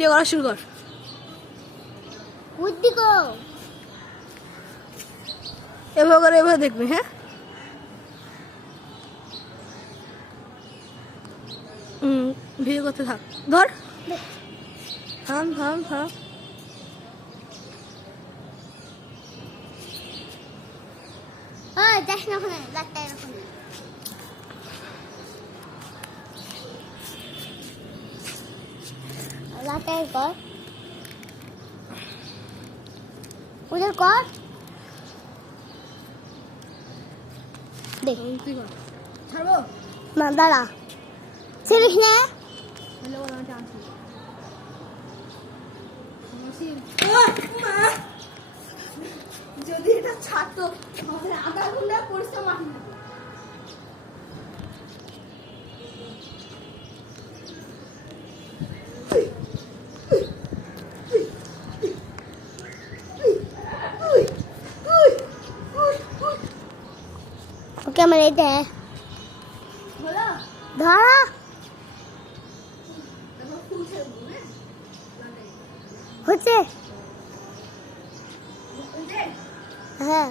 Video করা শুরু কর। এভাবে করে এভাবে দেখবি। হ্যাঁ ভিডিও করতে থাক। ধর থাম থাম থাম। দেখ না ওখানে লাটটা এরকম লাটাই কর ওদের কর দেখ তুই কর। ছাড়বো না দাঁড়া ছিলিস না যদি এটা ছাড়তো আমাদের আধা ঘন্টা পরিশ্রম মাটি না। ওকে আমার এই দে ধরা হচ্ছে হ্যাঁ